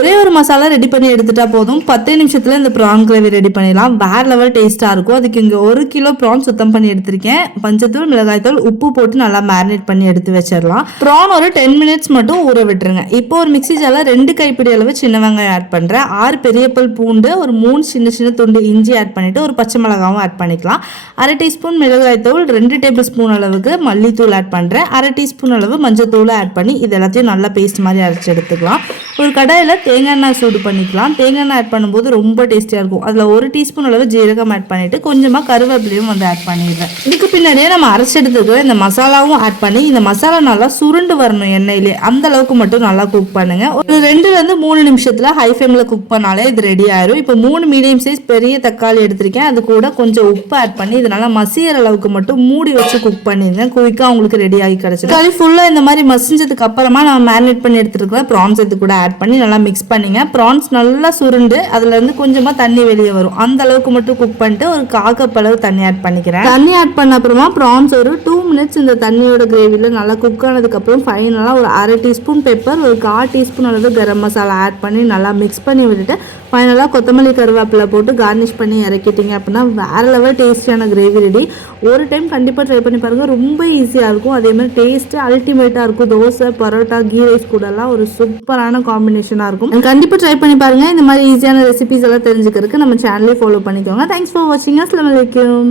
ஒரே ஒரு மசாலா ரெடி பண்ணி எடுத்துட்டா போதும், 10 நிமிஷத்துல இந்த ப்ரான் கிரேவி ரெடி பண்ணிடலாம். வேற லெவல் டேஸ்டா இருக்கும். அதுக்கு இங்க 1 கிலோ ப்ரான் சுத்தம் பண்ணி எடுத்திருக்கேன். மஞ்சத்தூள், மிளகாய்த்தூள், உப்பு போட்டு நல்லா மேரினேட் பண்ணி எடுத்து வச்சிடலாம். ப்ரான் ஒரு 10 மினிட்ஸ் மட்டும் ஊற விட்டுருங்க. இப்போ ஒரு மிக்ஸி ஜார்ல 2 கைப்பிடி அளவு சின்ன வெங்காயம் ஆட் பண்றேன். 6 பெரிய பல் பூண்டு, ஒரு 3 சின்ன சின்ன துண்டு இஞ்சி ஆட் பண்ணிட்டு ஒரு பச்சை மிளகாவும் ஆட் பண்ணிக்கலாம். 1/2 டீஸ்பூன் மிளகாய்த்தூள், 2 டேபிள் ஸ்பூன் அளவுக்கு மல்லித்தூள் ஆட் பண்றேன். 1/2 டீஸ்பூன் அளவு மஞ்சத்தூள் ஆட் பண்ணி இது எல்லாத்தையும் நல்லா பேஸ்ட் மாதிரி அரைச்சு எடுத்துக்கலாம். ஒரு கடாயில தேங்காய் எண்ணெய் சூடு பண்ணிக்கலாம். தேங்காய் எண்ணெய் ஆட் பண்ணும்போது ரொம்ப டேஸ்டியா இருக்கும். அதுல 1 டீஸ்பூன் அளவு ஜீரகம் ஆட் பண்ணிட்டு கொஞ்சமா கருவேப்பிலையும் வந்து ஆட் பண்ணிடுறேன். இதுக்கு பின்னாடியே நம்ம அரைச்செடுத்துக்கிற இந்த மசாலாவும் ஆட் பண்ணி இந்த மசாலா நல்லா சுருண்டு வரணும் எண்ணெயிலே. அந்த அளவுக்கு மட்டும் நல்லா குக் பண்ணுங்க. ஒரு 2ல இருந்து 3 நிமிஷத்துல ஹை ஃப்ளேம்ல குக் பண்ணாலே இது ரெடி ஆயிரும். இப்போ 3 மீடியம் சைஸ் பெரிய தக்காளி எடுத்திருக்கேன். அது கூட கொஞ்சம் உப்பு ஆட் பண்ணி இது நல்லா மசியற அளவுக்கு மட்டும் மூடி வச்சு குக் பண்ணிருங்க. குயிக்கா உங்களுக்கு ரெடி ஆகி கிடைச்சிடும். தக்காளி ஃபுல்லா இந்த மாதிரி மசிஞ்சதுக்கு அப்புறமா நம்ம மேரினேட் பண்ணி எடுத்துருக்கிற ப்ரான்ஸ் இது கூட ஆட் பண்ணி நல்லா மிக்ஸ் பண்ணிங்க. ப்ரான்ஸ் நல்லா சுருண்டு அதுல இருந்து கொஞ்சமா தண்ணி வெளியே வரும். அந்த அளவுக்கு மட்டும் குக் பண்ணிட்டு ஒரு 1/4 கப் அளவு தண்ணி ஆட் பண்ணிக்கிறேன். தண்ணி ஆட் பண்ண அப்புறமா ப்ரான்ஸ் ஒரு 2 மினிட்ஸ் இந்த தண்ணியோட கிரேவில நல்லா குக் ஆனதுக்கு அப்புறம் ஃபைனலா ஒரு 1/2 டீஸ்பூன் பெப்பர், ஒரு 1/4 டீஸ்பூன் அளவு கரம் மசாலா ஆட் பண்ணி நல்லா மிக்ஸ் பண்ணி விட்டுட்டு ஃபைனலாக கொத்தமல்லி கருவேப்பிலை போட்டு கார்னிஷ் பண்ணி இறக்கிட்டீங்க அப்படின்னா வேறு லெவல் டேஸ்டியான கிரேவி ரெடி. ஒரு டைம் கண்டிப்பாக ட்ரை பண்ணி பாருங்கள். ரொம்ப ஈஸியாக இருக்கும். அதேமாதிரி டேஸ்ட்டு அல்டிமேட்டாக இருக்கும். தோசை, பரோட்டா, கீ ரைஸ் கூடலாம் ஒரு சூப்பரான காம்பினேஷனாக இருக்கும். கண்டிப்பாக ட்ரை பண்ணி பாருங்கள். இந்த மாதிரி ஈஸியான ரெசிபிஸ் எல்லாம் தெரிஞ்சுக்கிறதுக்கு நம்ம சேனலே ஃபாலோ பண்ணிக்கோங்க. தேங்க்ஸ் ஃபார் வாட்சிங். அஸ்ஸலாமு அலைக்கும்.